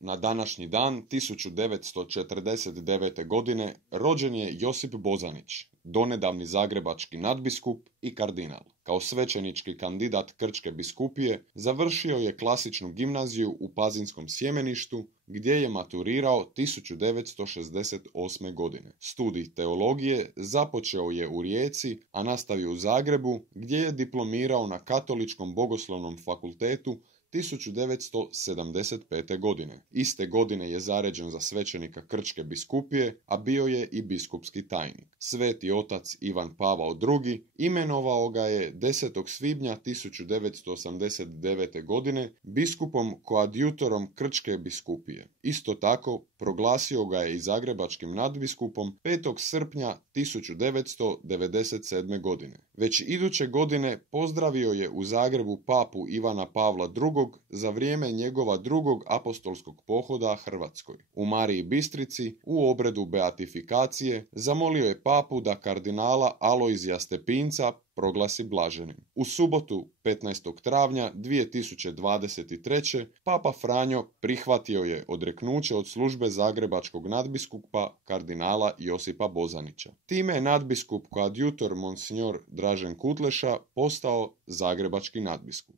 Na današnji dan 1949. godine rođen je Josip Bozanić, donedavni zagrebački nadbiskup i kardinal. Kao svećenički kandidat Krčke biskupije završio je klasičnu gimnaziju u Pazinskom Sjemeništu gdje je maturirao 1968. godine. Studij teologije započeo je u Rijeci, a nastavio u Zagrebu gdje je diplomirao na Katoličkom bogoslovnom fakultetu 1975. godine. Iste godine je zaređen za svećenika Krčke biskupije, a bio je i biskupski tajnik. Sveti otac Ivan Pavao II imenovao ga je 10. svibnja 1989. godine biskupom koadjutorom Krčke biskupije. Isto tako proglasio ga je i zagrebačkim nadbiskupom 5. srpnja 1997. godine. Već iduće godine pozdravio je u Zagrebu papu Ivana Pavla II za vrijeme njegova drugog apostolskog pohoda Hrvatskoj. U Mariji Bistrici, u obredu beatifikacije, zamolio je papu da kardinala Alojzija Stepinca proglasi blaženim. U subotu 15. travnja 2023. Papa Franjo prihvatio je odreknuće od službe zagrebačkog nadbiskupa kardinala Josipa Bozanića. Time je nadbiskup koadjutor Monsignor Dražen Kutleša postao zagrebački nadbiskup.